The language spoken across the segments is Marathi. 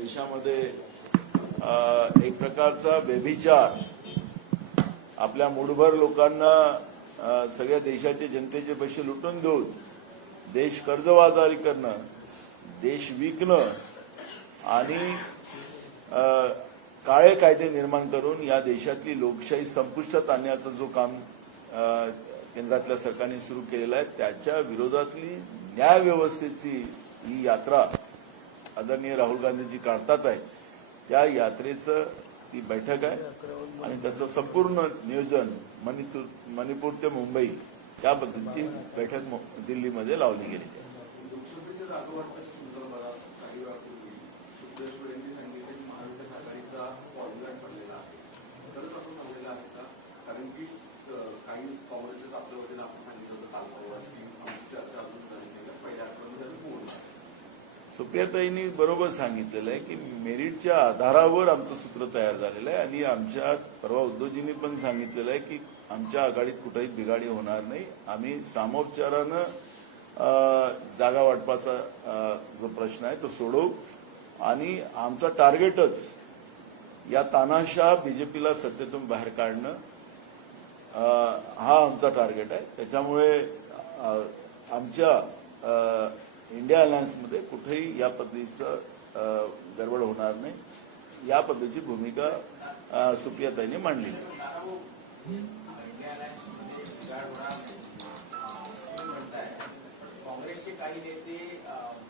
देशामध्ये एक प्रकारचा व्यभिचार आपल्या मुठभर लोकांना सगळ्या देशाचे जनतेचे पैसे लुटून देऊन देश कर्जबाजारी करणं देश विकणं आणि काळे कायदे निर्माण करून या देशातली लोकशाही संपुष्टात आणण्याचं जो काम केंद्रातल्या सरकारने सुरू केलेलं आहे त्याच्या विरोधातली न्याय व्यवस्थेची ही यात्रा आदरणीय राहुल गांधीजी काढतात आहे त्या यात्रेचं ती बैठक आहे आणि त्याचं संपूर्ण नियोजन मणिपूर मणिपूर ते मुंबई त्या बैठक दिल्लीमध्ये लावली गेली आहे लोकसभेच्या जागोवाटपाच्या संदर्भात काही वेळापूर्वी सुप्रिया यांनी सांगितले की महाविकास आघाडीचा फॉर्म्युला ठरलेला आहे खरंच असं ठरलेलं आहे का कारण की अं, काही काँग्रेसचं आपल्या वतीनं आपण सांगितलं होतं काल परवाच की आमची चर्चा अजून झाली नाही का पहिल्या आठवड्यामध्ये आम्ही पूर्ण सुप्रियाताईंनी बरोबर सांगितलेलं आहे की मेरिटच्या आधारावर आमचं सूत्र तयार झालेलं आहे. आणि आमच्या परवा उद्धवजींनी पण सांगितलेलं आहे की आमच्या आघाडीत कुठेही बिघाडी होणार नाही. आम्ही सामोपचारानं जागा वाटपाचा जो प्रश्न आहे तो सोडवू. आणि आमचा टार्गेटच या तानाशा बीजेपीला सत्तेतून बाहेर काढणं हा आमचा टार्गेट आहे. त्याच्यामुळे आमच्या इंडिया अलायन्समध्ये कुठेही या पद्धतीचं गडबड होणार नाही. या पद्धतीची भूमिका सुप्रियाताईंनी मांडली. काँग्रेसचे काही नेते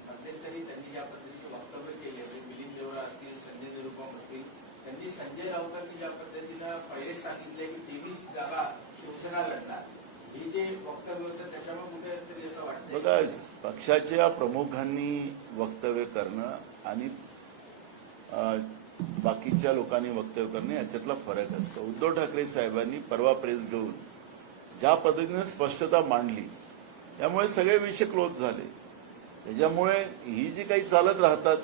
मध्यंतरी त्यांनी ज्या पद्धतीचे वक्तव्य केले म्हणजे मिलिंद देवरा असतील संजय निरुपम असतील त्यांनी संजय राऊतांनी ज्या पद्धतीनं पहिलेच सांगितले की तेवीस जागा शिवसेना लढणार. हे जे वक्तव्य होतं त्याच्यामुळे कुठेतरी असं वाटतं बघा पक्षाच्या प्रमुखांनी वक्तव्य करणं आणि बाकीच्या लोकांनी वक्तव्य करणं याच्यातला फरक असतो. उद्धव ठाकरे साहेबांनी परवा प्रेस घेऊन ज्या पद्धतीने स्पष्टता मांडली त्यामुळे सगळे विषय क्लोज झाले. त्याच्यामुळे ही जी काही चालत राहतात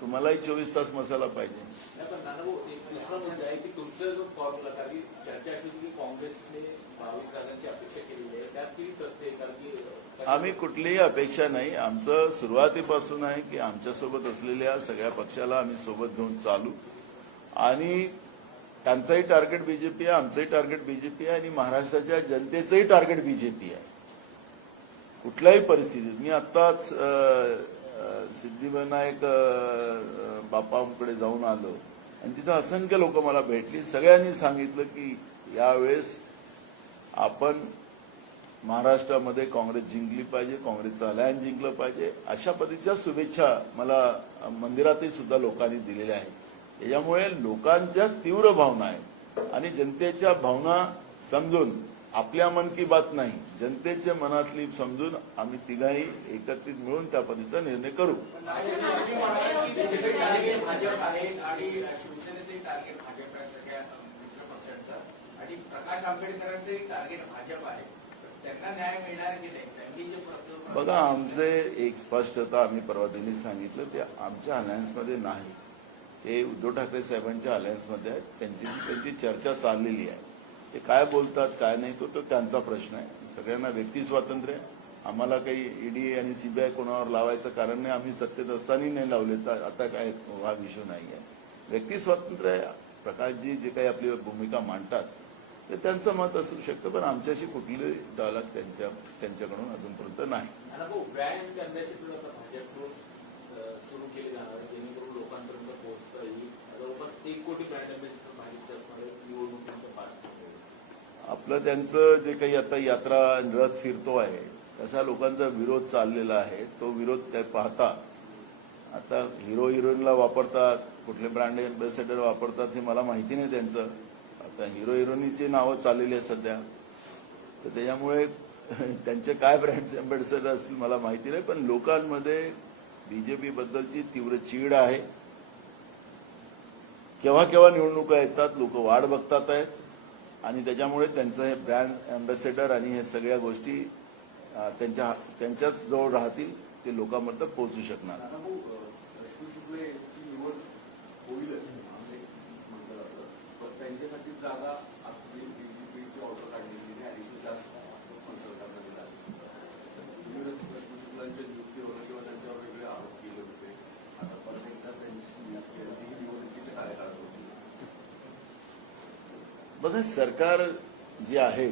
तुम्हालाही चोवीस तास मसाला पाहिजे. नाही, पण नानाभाऊ, एक दुसरा मुद्दा आहे की तुमचं जो फॉर्म्युला कारण की चर्चा अशी होती की काँग्रेसने आम्ही कुठलीही अपेक्षा नाही. आमचं सुरुवातीपासून आहे की आमच्यासोबत असलेल्या सगळ्या पक्षाला आम्ही सोबत घेऊन चालू. आणि त्यांचंही टार्गेट बीजेपी आहे आमचंही टार्गेट बीजेपी आहे आणि महाराष्ट्राच्या जनतेचंही टार्गेट बीजेपी आहे. कुठल्याही परिस्थितीत. मी आत्ताच सिद्धिविनायक बापांकडे जाऊन आलो. आणि तिथं असंख्य लोक मला भेटली. सगळ्यांनी सांगितलं की यावेळेस आपण महाराष्ट्रामध्ये काँग्रेस जिंकली पाहिजे काँग्रेसचं अलायन जिंकलं पाहिजे अशा पद्धतीच्या शुभेच्छा मला मंदिरातही सुद्धा लोकांनी दिलेल्या आहेत. त्याच्यामुळे लोकांच्या तीव्र भावना आहेत. आणि जनतेच्या भावना समजून आपल्या मन की बात नाही जनतेच्या मनातली समजून आम्ही तिघाही एकत्रित मिळून त्या पद्धतीचा निर्णय करू पण तुम्ही म्हणाल की त्याचे टार्गेट भाजप आहे आणि शिवसेनेचे टार्गेट भाजप आहे सगळ्या मित्र पक्षांचं आणि प्रकाश आंबेडकरांचे टार्गेट भाजप आहे. त्यांना न्याय मिळणार की नाही? त्यांनी जे बघा आमचे एक स्पष्टता आम्ही परवा दिनी सांगितलं ते आमच्या अलायन्समध्ये नाही. ते उद्धव ठाकरे साहेबांच्या अलायन्समध्ये आहेत. त्यांची त्यांची चर्चा चाललेली आहे. ते काय बोलतात काय नाही तो तो त्यांचा प्रश्न आहे. सगळ्यांना व्यक्ती स्वातंत्र्य आहे. आम्हाला काही ईडी आणि सीबीआय कोणावर लावायचं कारण नाही. आम्ही सत्तेत असतानाही नाही लावले. तर आता काय हा विषय नाही आहे व्यक्ती स्वातंत्र्य आहे. प्रकाशजी जे काही आपली भूमिका मांडतात ते त्यांचं मत असू शकतं पण आमच्याशी कुठली डायलॉग त्यांच्या त्यांच्याकडून अजूनपर्यंत नाही. आपलं त्यांचं जे काही आता यात्रा रथ फिरतो आहे तसा लोकांचा विरोध चाललेला आहे तो विरोध ते पाहता. आता हिरो हिरोईनला वापरतात कुठले ब्रँड अँबॅसेडर वापरतात हे मला माहिती नाही त्यांचं. आता हिरो हिरोईनची नावं चाललेली आहे सध्या. तर त्याच्यामुळे त्यांचे काय ब्रँड अँबॅसेडर असतील मला माहिती नाही पण लोकांमध्ये बीजेपी बद्दलची तीव्र चीड आहे. केव्हा केव्हा निवडणुका येतात लोक वाढ बघतात आहेत. आणि त्याच्यामुळे त्यांचं हे ब्रँड अँबॅसेडर आणि हे सगळ्या गोष्टी त्यांच्या त्यांच्याच जवळ राहतील ते लोकांपर्यंत पोहोचू शकणार. होईल त्यांच्यासाठी जागा ऑर्डर काढलेली आणि म्हणजे नियुक्ती होणं किंवा त्यांच्यावर वेगळे आरोप केले होते आता परत एकदा त्यांची नियुक्ती होती. बघा सरकार जे आहे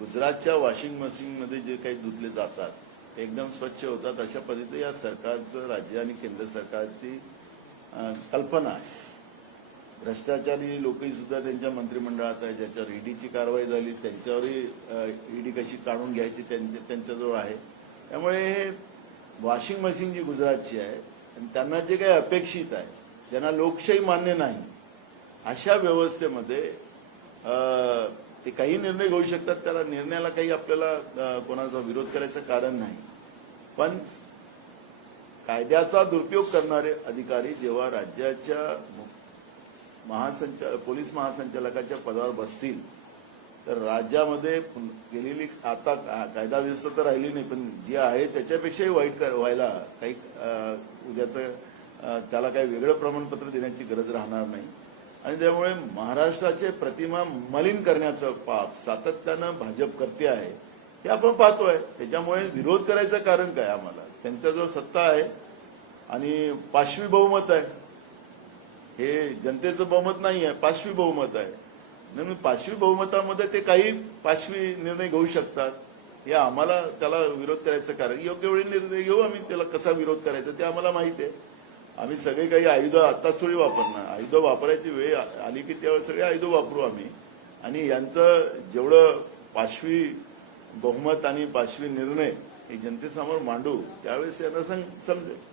गुजरातच्या वॉशिंग मशीनमध्ये जे काही धुतले जातात एकदम स्वच्छ होतात. अशा पद्धतीने या सरकारचं राज्य आणि केंद्र सरकारची कल्पना आहे. भ्रष्टाचारी लोकही सुद्धा त्यांच्या मंत्रिमंडळात आहे ज्याच्यावर ईडीची कारवाई झाली त्यांच्यावरही ईडी कशी काढून घ्यायची त्यांच्याजवळ आहे. त्यामुळे हे वॉशिंग मशीन जी गुजरातची आहे आणि त्यांना जे काही अपेक्षित आहे ज्यांना लोकशाही मान्य नाही अशा व्यवस्थेमध्ये ते काही निर्णय घेऊ शकतात त्याला निर्णयाला काही आपल्याला कोणाचा विरोध करायचं कारण नाही. पण कायद्याचा दुरुपयोग करणारे अधिकारी जेव्हा राज्याच्या महासंचा पोलीस महासंचालकाच्या पदावर बसतील. तर राज्यामध्ये गेलेली आता का- कायदा व्यवस्था तर राहिली नाही पण जी आहे त्याच्यापेक्षाही वाईट व्हायला काही उद्याचं त्याला काही वेगळं प्रमाणपत्र देण्याची गरज राहणार नाही. आणि त्यामुळे महाराष्ट्राचे प्रतिमा मलिन करण्याचं पाप सातत्यानं भाजप करते आहे हे आपण पाहतोय. त्याच्यामुळे विरोध करायचं कारण काय आम्हाला? त्यांच्याजवळ सत्ता आहे आणि पाचवी बहुमत आहे हे जनतेचं बहुमत नाही आहे पाचवी बहुमत आहे. म्हणून पाचवी बहुमतामध्ये ते काही पाचवी निर्णय घेऊ शकतात. हे आम्हाला त्याला विरोध करायचं कारण योग्य वेळी निर्णय घेऊ आम्ही त्याला कसा विरोध करायचा ते आम्हाला माहिती आहे. आम्ही सगळे काही आयुध आत्ताच थोडी वापरणार. आयुध वापरायची वेळ आली की त्यावेळेस सगळे आयुध वापरू आम्ही. आणि यांचं जेवढं पाचवी बहुमत आणि पाचवी निर्णय हे जनतेसमोर मांडू त्यावेळेस यांना समजेल.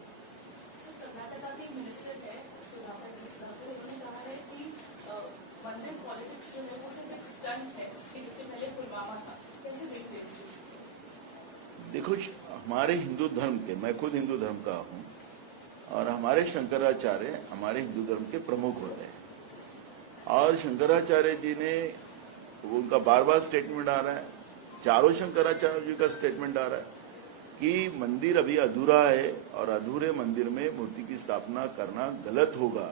हमारे हिंदू धर्म के, मैं खुद हिंदू धर्म का हूँ, और हमारे शंकराचार्य हमारे हिंदू धर्म के प्रमुख होते हैं। और शंकराचार्य जी ने उनका बार बार स्टेटमेंट आ रहा है, चारों शंकराचार्य जी का स्टेटमेंट आ रहा है, कि मंदिर अभी अधूरा है, और अधूरे मंदिर में मूर्ति की स्थापना करना गलत होगा।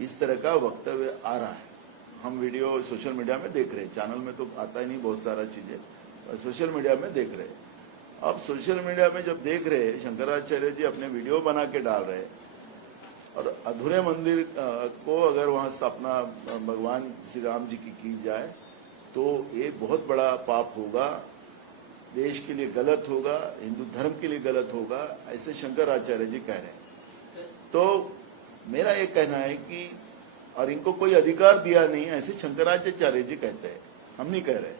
इस तरह का वक्तव्य आ रहा है। हम वीडियो सोशल मीडिया में देख रहे हैं, चैनल में तो आता ही नहीं बहुत सारा चीज़ें सोशल मीडिया में देख रहे हैं। अब सोशल मीडिया में जब देख रहे हैं, शंकराचार्य जी अपने वीडियो बना के डाल रहे और अधूरे मंदिर को अगर वहाँ स्थापना भगवान श्री राम जी की की जाए तो ये बहुत बड़ा पाप होगा, देश के लिए गलत होगा, हिंदू धर्म के लिए गलत होगा, ऐसे शंकराचार्य जी कह रहे हैं। तो मेरा ये कहना है कि, और इनको कोई अधिकार दिया नहीं, ऐसे शंकराचार्य जी कहते हैं। हम नहीं कह रहे।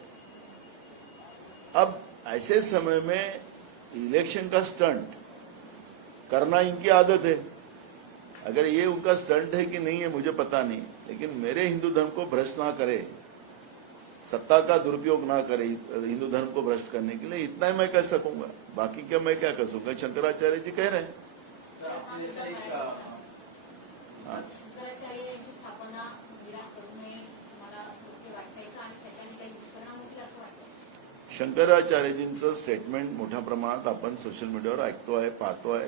अब ऐसे समय में इलेक्शन का स्टंट करना इनकी आदत है। अगर ये उनका स्टंट है कि नहीं है मुझे पता नहीं। लेकिन मेरे हिंदू धर्म को भ्रष्ट ना करे सत्ता का दुरुपयोग ना करे हिंदू धर्म को भ्रष्ट करने के लिए इतना ही मैं कह सकूँगा। बाकी क्या मैं क्या कर सकूँगा शंकराचार्य जी कह रहे हैं। शंकराचार्यजींचं स्टेटमेंट मोठ्या प्रमाणात आपण सोशल मीडियावर ऐकतो आहे पाहतो आहे.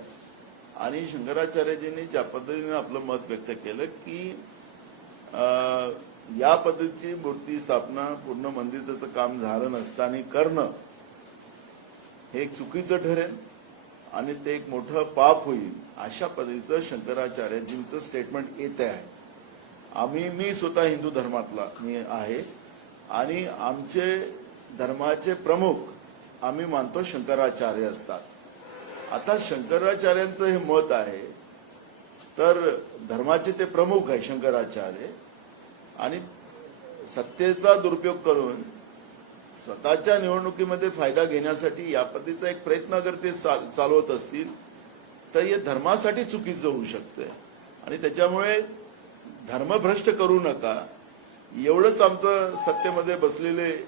आणि शंकराचार्यजींनी ज्या पद्धतीने आपलं मत व्यक्त केलं की या पद्धतीची मूर्ती स्थापना पूर्ण मंदिराचं काम झालं नसताना करणं हे एक चुकीचं ठरेल आणि ते एक मोठं पाप होईल अशा पद्धतीचं शंकराचार्यजींचं स्टेटमेंट येत आहे. आम्ही मी स्वतः हिंदू धर्मातला मी आहे. आणि आमचे धर्माचे प्रमुख आम्ही मानतो शंकराचार्य असतात. आता शंकराचार्यांचं हे मत आहे तर धर्माचे ते प्रमुख आहे शंकराचार्य. आणि सत्तेचा दुरुपयोग करून स्वतःच्या निवडणुकीमध्ये फायदा घेण्यासाठी या पद्धतीचा एक प्रयत्न अगर ते चा- चालवत असतील तर हे धर्मासाठी चुकीचं होऊ शकतंय. आणि त्याच्यामुळे धर्मभ्रष्ट करू नका. एवढंच आमचं सत्तेमध्ये बसलेले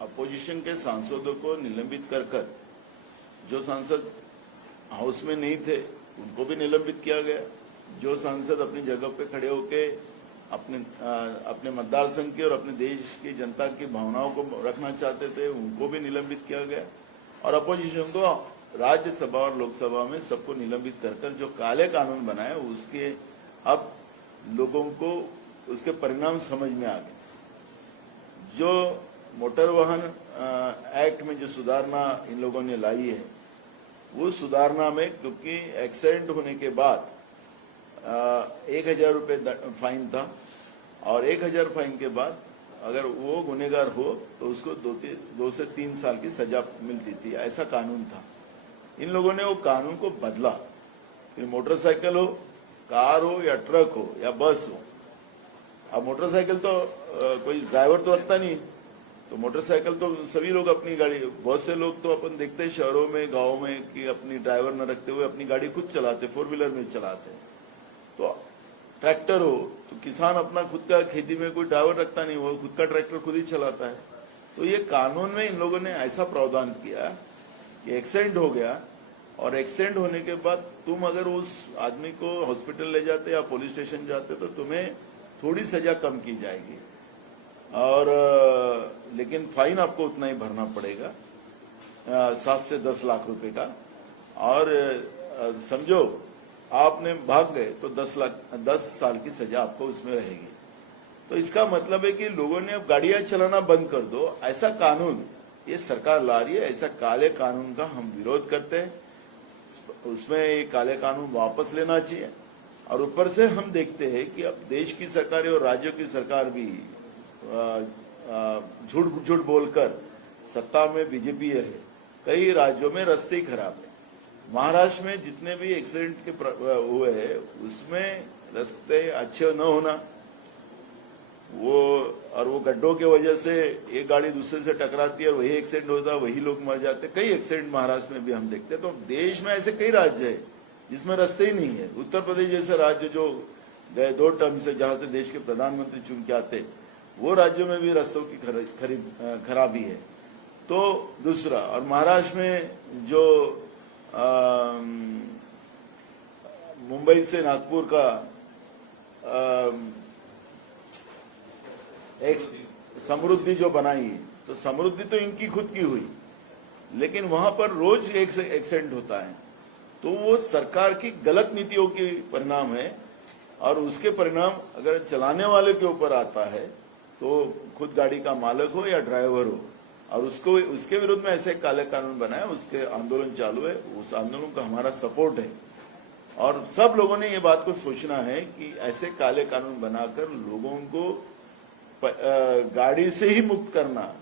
अपोजिशन के सांसदों को निलंबित कर कर जो सांसद हाउस में नहीं थे उनको भी निलंबित किया गया। जो सांसद अपनी जगह पे खड़े होके अपने अ, अपने मतदार संघ की और अपने देश की जनता की भावनाओं को रखना चाहते थे उनको भी निलंबित किया गया। और अपोजिशन को राज्यसभा और लोकसभा में सबको निलंबित कर कर जो काले कानून बनाए उसके अब लोगों को उसके परिणाम समझ में आ गए। जो मोटर वाहन एक्ट में जो सुधारना इन लोगों ने लाई है वो सुधारना में क्योंकि एक्सीडेंट होने के बाद एक हज़ार रुपये फाइन था और एक हज़ार फाइन के बाद अगर वो गुनेगार हो तो उसको दो, दो से तीन साल की सजा मिलती थी ऐसा कानून था। इन लोगों ने वो कानून को बदला। फिर मोटरसाइकिल हो कार हो या ट्रक हो या बस हो। अब मोटरसाइकिल तो अ, कोई ड्राइवर तो रखता नहीं तो मोटरसाइकिल तो सभी लोग अपनी गाड़ी, बहुत से लोग तो अपन देखते हैं शहरों में, गाँवों में कि अपनी ड्राइवर न रखते हुए अपनी गाड़ी खुद चलाते, फोर व्हीलर में चलाते। तो ट्रैक्टर हो तो किसान अपना खुद का खेती में कोई ड्राइवर रखता नहीं, वो खुद का ट्रैक्टर खुद ही चलाता है। तो ये कानून में इन लोगों ने ऐसा प्रावधान किया कि एक्सीडेंट हो गया और एक्सीडेंट होने के बाद तुम अगर उस आदमी को हॉस्पिटल ले जाते या पुलिस स्टेशन जाते तो तुम्हें थोड़ी सजा कम की जाएगी। और लेकिन फाइन आपको उतना ही भरना पड़ेगा सात से दस लाख रुपए का। और समझो, आपने भाग गए तो दस लाख, दस साल की सजा आपको उसमें रहेगी। तो इसका मतलब है कि लोगों ने अब गाड़ियाँ चलाना बंद कर दो। ऐसा कानून, ये सरकार ला रही है, ऐसा काले कानून का हम विरोध करते हैं। उसमें ये काले कानून वापस लेना चाहिए। और ऊपर से हम देखते हैं कि अब देश की सरकारें और राज्यों की सरकार भी झूठ झूठ बोलकर सत्ता में बीजेपी है। कई राज्यों में रास्ते ही खराब है। महाराष्ट्र में जितने भी एक्सीडेंट के हुए हैं, उसमें रास्ते अच्छे न होना, वो, और वो गड्ढों की वजह से एक गाड़ी दूसरे से टकराती है और वही एक्सीडेंट होता है, वही लोग मर जाते। कई एक्सीडेंट महाराष्ट्र में भी हम देखते हैं। तो देश में ऐसे कई राज्य है जिसमें रास्ते ही नहीं है। उत्तर प्रदेश जैसे राज्य जो गए दो टर्म से, जहाँ से देश के प्रधानमंत्री चुन के आते वो राज्यों में भी रास्तों की खर- खरीब है। तो दूसरा, और महाराष्ट्र में जो मुंबई से नागपुर का एक समृद्धि जो बनाई तो समृद्धि तो इनकी खुद की हुई, लेकिन वहाँ पर रोज एक से एक्सीडेंट होता है। तो वो सरकार की गलत नीतियों के परिणाम है, और उसके परिणाम अगर चलाने वाले के ऊपर आता है तो खुद गाड़ी का मालक हो या ड्राइवर हो, और उसको, उसके विरुद्ध में ऐसे काले कानून बनाए, उसके आंदोलन चालू है, उस आंदोलन का हमारा सपोर्ट है। और सब लोगों ने ये बात को सोचना है कि ऐसे काले कानून बनाकर लोगों को गाड़ी से ही मुक्त करना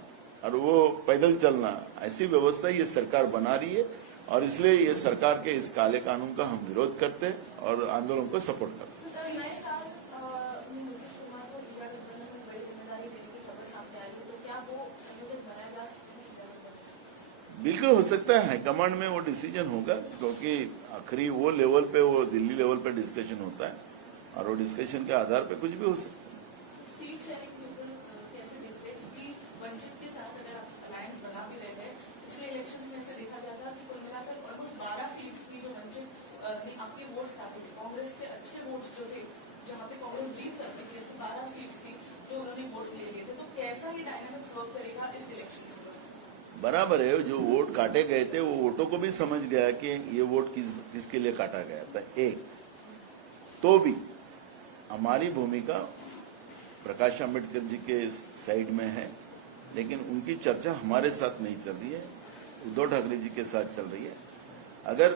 और वो पैदल चलना, ऐसी व्यवस्था ये सरकार बना रही है, और इसलिए ये सरकार के इस काले कानून का हम विरोध करते और आंदोलन को सपोर्ट करते बिल्कुल हो सकता है, हाईकमांड में वो डिसीज़न होगा, क्योंकि आखिरी वो लेवल पे, वो दिल्ली लेवल पे डिस्कशन होता है, और वो डिस्कशन के आधार पे कुछ भी हो सकता है। तो कैसा ये डायनामिक्स वर्क करेगा इस इलेक्शन बराबर है, जो वोट काटे गए थे, वो वोटों को भी समझ गया कि ये वोट किस, किसके लिए काटा गया था। एक तो भी हमारी भूमिका प्रकाश आम्बेडकर जी के साइड में है, लेकिन उनकी चर्चा हमारे साथ नहीं चल रही है, उद्धव ठाकरे जी के साथ चल रही है। अगर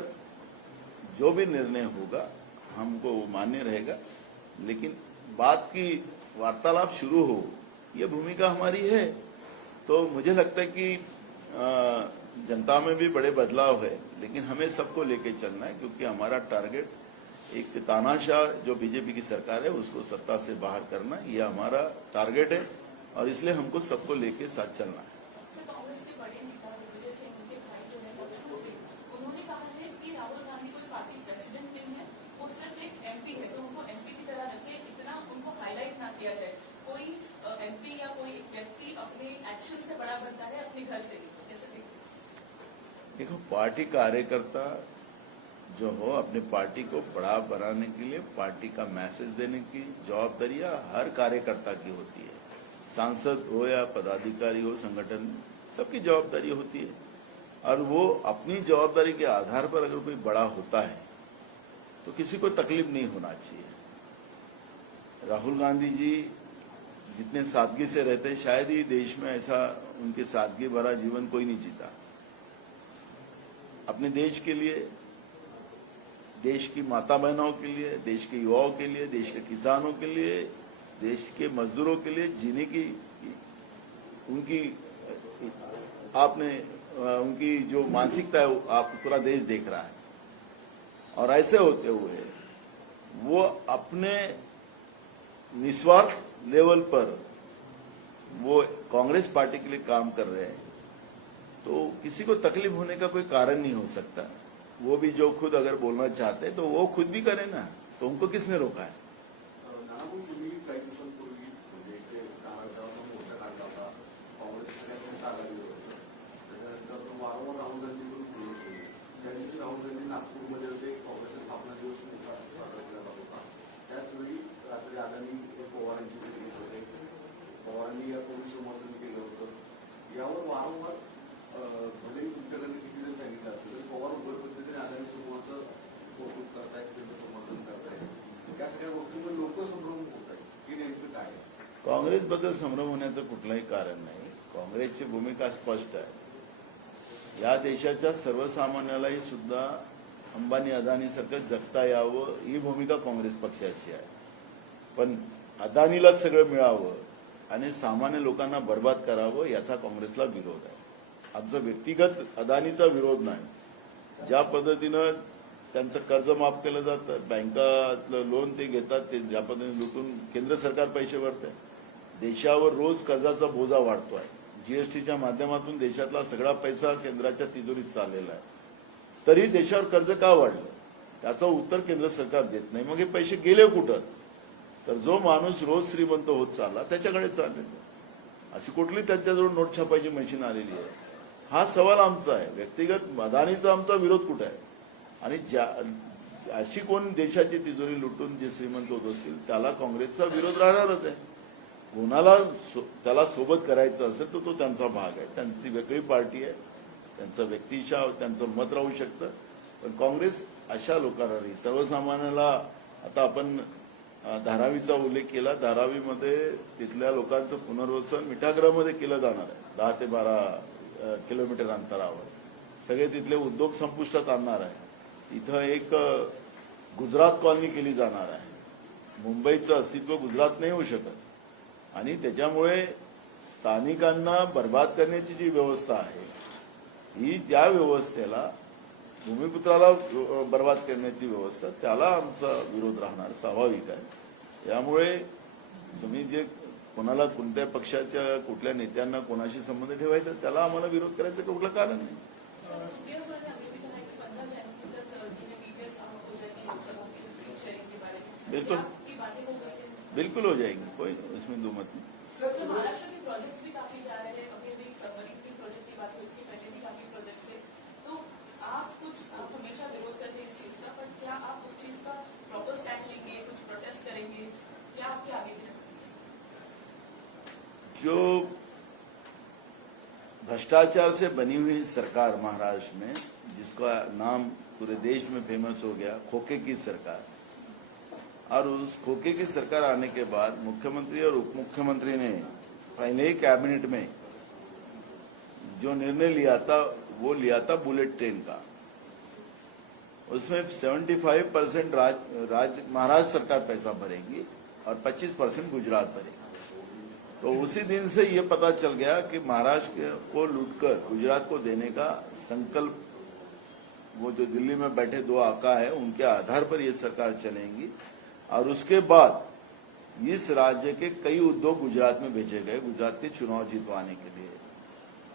जो भी निर्णय होगा, हमको वो मान्य रहेगा, लेकिन बात की वार्तालाप शुरू हो, ये भूमिका हमारी है तो मुझे लगता है कि जनता में भी बड़े बदलाव है, लेकिन हमें सबको लेके चलना है, क्योंकि हमारा टारगेट एक तानाशाह, जो बीजेपी की सरकार है, उसको सत्ता से बाहर करना यह हमारा टारगेट है, और इसलिए हमको सबको लेके साथ चलना है से कांग्रेस के बड़े नेता दिग्विजय सिंह उनके भाई जो है लक्ष्मण सिंह उन्होंने कहा है कि राहुल गांधी कोई पार्टी प्रेसिडेंट नहीं है वो सिर्फ़ एक एमपी है तो उनको एमपी की तरह रखे इतना उनको हाईलाइट ना किया जाए कोई एमपी या कोई एक व्यक्ति अपने एक्शन से बड़ा बनता है अपने घर से नहीं तो कैसे देखते हैं? देखो, पार्टी कार्यकर्ता जो हो, अपने पार्टी को बड़ा बनाने के लिए, पार्टी का मैसेज देने की जवाबदारियाँ हर कार्यकर्ता की होती है। सांसद हो या पदाधिकारी हो, संगठन, सबकी जवाबदारी होती है। और वो अपनी जवाबदारी के आधार पर अगर कोई बड़ा होता है तो किसी को तकलीफ़ नहीं होना चाहिए। राहुल गांधी जी जितने सादगी से रहते शायद ही देश में ऐसा उनके सादगी भरा जीवन कोई नहीं जीता। अपने देश के लिए, देश की माता बहनों के लिए, देश के युवाओं के लिए, देश के किसानों के लिए, देश के मजदूरों के लिए, जीने की, उनकी, आपने उनकी जो मानसिकता है आप पूरा देश देख रहा है। और ऐसे होते हुए, वो अपने निस्वार्थ लेवल पर, वो कांग्रेस पार्टी के लिए काम कर रहे हैं। तो किसी को तकलीफ़ होने का कोई कारण नहीं हो सकता। वो भी जो खुद अगर बोलना चाहते तो वो खुद भी करे ना। तो उनको किसने रोका है? या वारंवार भले तुमच्याकडे किती सांगितलं असतं तरी पवार पद्धतीने कौतुक करतायत समर्थन करतायत या सगळ्या गोष्टींवर लोक संभ्रम होत आहेत की नेमकं काय काँग्रेसबद्दल संभ्रम होण्याचं कुठलंही कारण नाही. काँग्रेसची भूमिका स्पष्ट आहे. या देशाच्या सर्वसामान्यालाही सुद्धा अंबानी अदानीसारखं जगता यावं ही भूमिका काँग्रेस पक्षाची आहे. पण अदानीलाच सगळं मिळावं आणि सामान्य लोकांना बर्बाद करावं याचा काँग्रेसला विरोध आहे. आमचा व्यक्तिगत अदानीचा विरोध नाही. ज्या पद्धतीनं त्यांचं कर्ज माफ केलं जातं बँकातलं लोन ते घेतात ते ज्या पद्धतीने लुटून केंद्र सरकार पैसे भरते देशावर रोज कर्जाचा बोजा वाढतो आहे जीएसटीच्या माध्यमातून देशातला सगळा पैसा केंद्राच्या तिजोरीत चाललेला आहे. तरी देशावर कर्ज का वाढलं? त्याचं उत्तर केंद्र सरकार देत नाही. मग हे पैसे गेले कुठं? तर जो माणूस रोज श्रीमंत होत चालला त्याच्याकडे चाललेलं अशी कुठली त्यांच्याजवळ नोट छापायची मशीन आलेली आहे? हा सवाल आमचा आहे. व्यक्तिगत अदानीचा आमचा विरोध कुठे आहे? आणि ज्या अशी कोण देशाची तिजोरी लुटून जे श्रीमंत होत असतील त्याला काँग्रेसचा विरोध राहणारच आहे. कोणाला सो- त्याला सोबत करायचं असेल तर तो त्यांचा भाग आहे. त्यांची वेगळी पार्टी आहे. त्यांचं व्यक्तिशा त्यांचं मत राहू शकतं. पण काँग्रेस अशा लोकांना नाही. सर्वसामान्याला आता आपण धारावीचा उल्लेख केला. धारावीमध्ये तिथल्या लोकांचं पुनर्वसन मिठागृहामध्ये केलं जाणार आहे. दहा ते बारा किलोमीटर अंतरावर. सगळे तिथले उद्योग संपुष्टात आणणार आहे. इथं एक गुजरात कॉलनी केली जाणार आहे. मुंबईचं अस्तित्व गुजरात नाही होऊ शकत. आणि त्याच्यामुळे स्थानिकांना बर्बाद करण्याची जी व्यवस्था आहे ही त्या व्यवस्थेला भूमिपुत्राला बर्बाद करण्याची व्यवस्था त्याला आमचा विरोध राहणार स्वाभाविक आहे. त्यामुळे तुम्ही जे कोणाला कोणत्या पक्षाच्या कुठल्या नेत्यांना कोणाशी संबंध ठेवायचा त्याला आम्हाला विरोध करायचं कुठलं कारण नाही बिलकुल बिलकुल हो जाएगी बिल्कुल। हैं बिल्कुल हो जाएगी कोई इसमें दो मत नहीं जो भ्रष्टाचार से बनी हुई सरकार महाराष्ट्र में जिसका नाम पूरे देश में फ़ेमस हो गया खोखे की सरकार। और उस खोखे की सरकार आने के बाद मुख्यमंत्री और उप मुख्यमंत्री ने पहले ही कैबिनेट में जो निर्णय लिया था वो लिया था बुलेट ट्रेन का। उसमें 75 परसेंट राज, राज महाराष्ट्र सरकार पैसा भरेगी और 25 परसेंट गुजरात भरेगी। तो उसी दिन से ये पता चल गया कि महाराष्ट्र को लूटकर, गुजरात को देने का संकल्प, वो जो दिल्ली में बैठे दो आका है, उनके आधार पर ये सरकार चलेंगी। और उसके बाद इस राज्य के कई उद्योग गुजरात में भेजे गए, गुजरात के चुनाव जीतवाने के लिए।